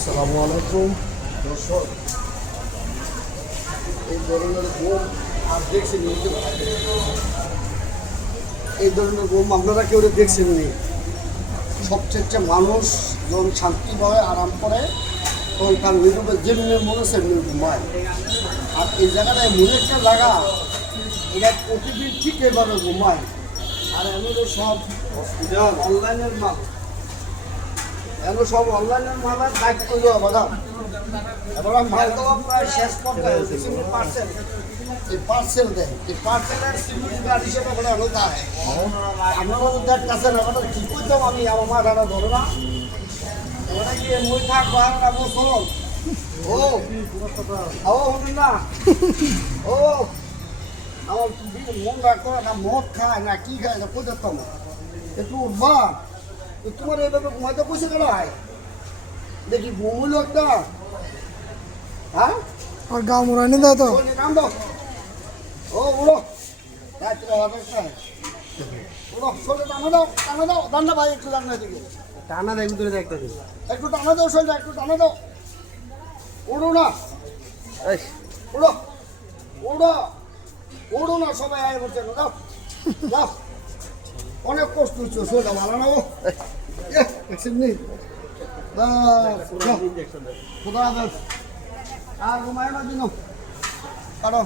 আসসালামু আলাইকুম দর্শক। এই ধরনের বোম আর দেখছেন এই ধরনের বোম আপনারা কেউ দেখছেন নি? সবচেয়ে মানুষ যখন শান্তিভাবে আরাম করে তখন তার নিজেদের যেমনি মনে সেমনি ঘুমায়। আর এই জায়গাটায় এমন একটা জায়গা, এটা প্রতিদিন ঠিক এভাবে ঘুমায়। আর এমনও সব অনলাইনের মাল, এমন সব অনলাইনের মালের দায়িত্ব করলো বাদাম। এবার মাল দেওয়া প্রায় শেষ পর্যায়ে পার্সেল, এই পার্সেল দেয়, এই পার্সেলের সিকিউরিটি গার্ড হিসেবে বলে হলো তাই আপনারা তো দেখতেছেন। এখন কী করতাম আমি, আমার মাথাটা ধরে না, ওটা গিয়ে মই থাক বাহারা বসল। ও ও হলেন না, ও আমার মন রাখো না, মদ খায় না কি খায় না কোথাও একটু উঠবা। তোমার এইভাবে ঘুমাইতে বসে গেল হয় দেখি ঘুমুলো একটা। হ্যাঁ আর গাও মোড়ানি দেয় তো নাম দাও। ও উড়ো উড়ো, শোলে টানা দাও, টানা দাও, দান্না ভাই একটু দান্না দিকে টানা দেয় ভিতরে দেখতে দিন। একটু টানা দাও, শোলটা একটু টানা দাও। উড়ো না, উড়ো উড়ো উড়ো না, সবাই আয় বলছে দাও দাও। অনেক কষ্ট হচ্ছে, শোলটা ভালো না। ও নেই খোদা হাফেজ। আর ঘুমায় না দিন কারো